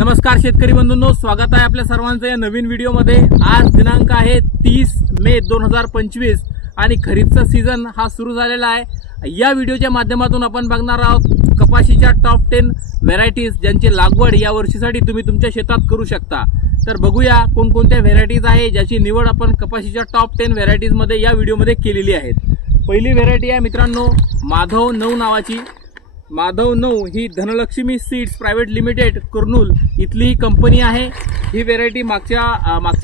नमस्कार शेतकरी बंधूंनो, स्वागत आहे आपल्या सर्वांचं या नवीन व्हिडिओमध्ये। आज दिनांक आहे 30 मे 2025 आणि खरीपचा सीझन हा सुरू झालेला आहे। या व्हिडिओच्या माध्यमातून आपण बघणार आहोत कपाशीच्या टॉप 10 व्हेरायटीज ज्यांची लागवड या वर्षीसाठी तुम्ही तुमच्या शेतात करू शकता। तर बघूया कोणकोणत्या व्हेरायटीज आहे ज्याची निवड आपण कपाशीच्या टॉप 10 व्हेरायटीज मध्ये या व्हिडिओमध्ये केलेली आहे। पहिली व्हेरायटी आहे मित्रांनो माधव 9 नावाची। माधव 9 ही Dhanlakshmi seeds private limited Kurnool इथली ही कंपनी आहे। ही व्हेरायटी मागच्या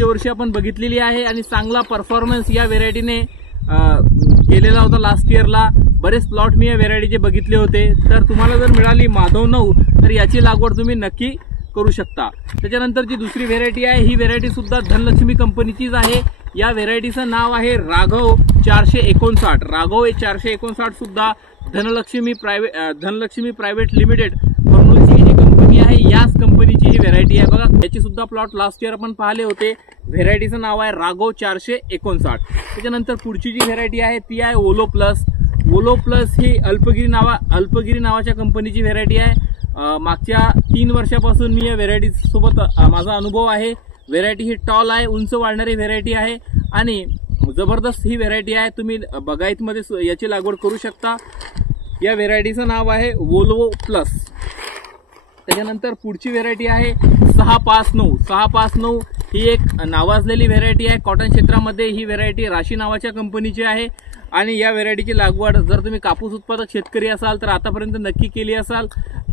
वर्षी आपण बघितलेली आहे आणि चांगला परफॉर्मन्स या व्हेरायटीने केलेला होता। लास्ट इयरला बरेच प्लॉट मी या व्हेरायटीचे बघितले होते। तर तुम्हाला जर मिळाली माधव 9 तर याची लागवड तुम्ही नक्की करू शकता। त्याच्यानंतरची दुसरी व्हेरायटी आहे, ही व्हेरायटी सुद्धा धनलक्ष्मी कंपनीचीच आहे। या व्हेरायटीचं नाव आहे राघव 459। राघव 459 सुद्धा धनलक्ष्मी प्रायव्हेट लिमिटेड कुर्नूलची जी कंपनी आहे याच कंपनीची ही व्हेरायटी आहे। बघा याची सुद्धा प्लॉट लास्ट इयर आपण पाहिले होते। व्हेरायटीचं नाव आहे राघव 459। त्याच्यानंतर पुढची जी व्हेरायटी आहे ती आहे ओलो प्लस। ओलो प्लस ही अल्पगिरी नावाच्या कंपनीची व्हेरायटी आहे। मागच्या 3 वर्षापासून मी या व्हेरायटी सोबत माझा अनुभव आहे। व्हेरायटी ही टॉल आहे, उंच वाढणारी व्हेरायटी आहे आणि जबरदस्त ही व्हेरायटी आहे। तुम्ही बागायतमध्ये याची लागवड करू शकता। या व्हेरायटीचं नाव आहे वोल्वो प्लस। त्याच्यानंतर पुढची व्हेरायटी आहे 659। 659 ही एक नावाजलेली व्हेरायटी आहे। कॉटन क्षेत्रामध्ये ही व्हेरायटी राशी नावाच्या कंपनीची आहे आणि या व्हेरायटीची लागवड जर तुम्ही कापूस उत्पादक शेतकरी असाल तर आतापर्यंत नक्की केली असाल।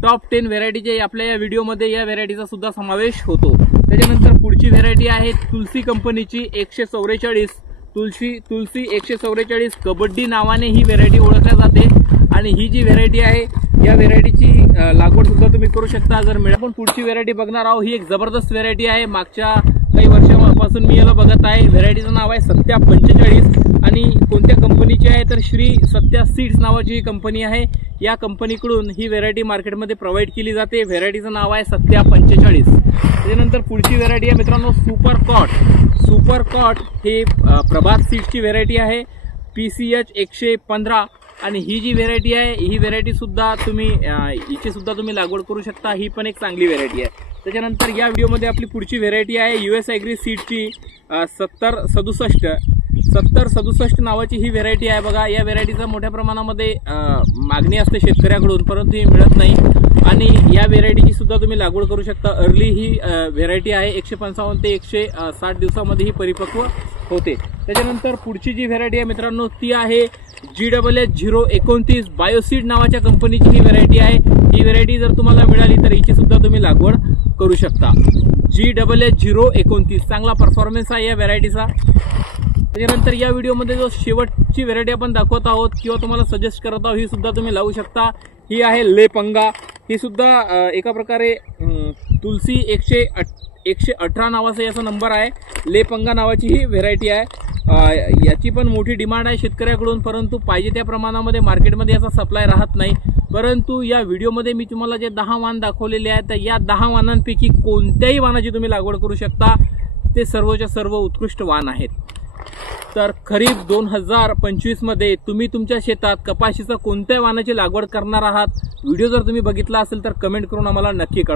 टॉप 10 व्हेरायटीचे आपल्या या व्हिडिओमध्ये या व्हेरायटीचा सुद्धा समावेश होतो। त्याच्यानंतर पुढची व्हेरायटी आहे तुलसी कंपनीची 144। तुलसी 144 कबड्डी नावाने ही व्हेरायटी ओळखल्या जाते आणि ही जी व्हेरायटी आहे या व्हेरायटीची लागवड सुद्धा तुम्ही करू शकता। जर आपण पुढची व्हेरायटी बघणार आहोत, ही एक जबरदस्त व्हेरायटी आहे। मागच्या काही वर्षांपासून मी याला बघत आहे। व्हेरायटीचं नाव आहे सत्या 45 आणि कोणत्या कंपनीची आहे तर श्री सत्या सीड्स नावाची ही कंपनी आहे। या कंपनीकडून ही व्हेरायटी मार्केटमध्ये प्रोव्हाइड केली जाते। व्हेरायटीचं नाव आहे सत्या 45। त्याच्यानंतर पुढची व्हेरायटी आहे मित्रांनो सुपर कॉट। सुपर कॉट ही प्रभात सीड्सची व्हेरायटी आहे, PCH 115 आणि ही जी व्हेरायटी आहे ही व्हेरायटी सुद्धा हिची सुद्धा तुम्ही लागवड करू शकता। ही पण एक चांगली व्हेरायटी आहे। त्याच्यानंतर या व्हिडिओमध्ये आपली पुढची व्हेरायटी आहे US ॲग्री सीडची 7067 नावाची ही व्हेरायटी आहे। बघा या व्हेरायटीचा मोठ्या प्रमाणामध्ये मागणी असते शेतकऱ्याकडून, परंतु ही मिळत नाही आणि या व्हेरायटीची सुद्धा तुम्ही लागवड करू शकता। अर्ली ही व्हेरायटी आहे, 155 ते 160 दिवसामध्ये ही परिपक्व होते। त्याच्यानंतर पुढची जी व्हेरायटी आहे मित्रांनो ती आहे GWH029 बायोसीड नावाच्या कंपनीची ही व्हेरायटी आहे। ही व्हेरायटी जर तुम्हाला मिळाली तर हिची सुद्धा तुम्ही लागवड करू शकता। GWH029 चांगला परफॉर्मन्स आहे या व्हेरायटीचा। त्याच्यानंतर या व्हिडिओमध्ये जो शेवटची व्हेरायटी आपण दाखवत आहोत किंवा तुम्हाला सजेस्ट करत आहोत ही सुद्धा तुम्ही लावू शकता। ही आहे लेपंगा। ही सुद्धा एका प्रकारे तुलसी 118 नावाचा याचा नंबर आहे। लेपंगा नावाची ही व्हेरायटी आहे। याची पण मोठी डिमांड आहे शेतकऱ्याकडून, परंतु पाहिजे त्या प्रमाणामध्ये मार्केटमध्ये याचा सप्लाय राहत नाही। परंतु या व्हिडिओमध्ये मी तुम्हाला जे 10 वाण दाखवलेले आहेत तर या 10 वाणांपैकी कोणत्याही वाणाची तुम्ही लागवड करू शकता। ते सर्वच्या सर्व उत्कृष्ट वाण आहेत। तर खरीप 2025 मध्ये तुम्ही तुमच्या शेतात कपाशीचा कोणत्या वाणाची लागवड करणार आहात, व्हिडिओ जर तुम्ही बघितला असेल तर कमेंट करून आम्हाला नक्की कळवा।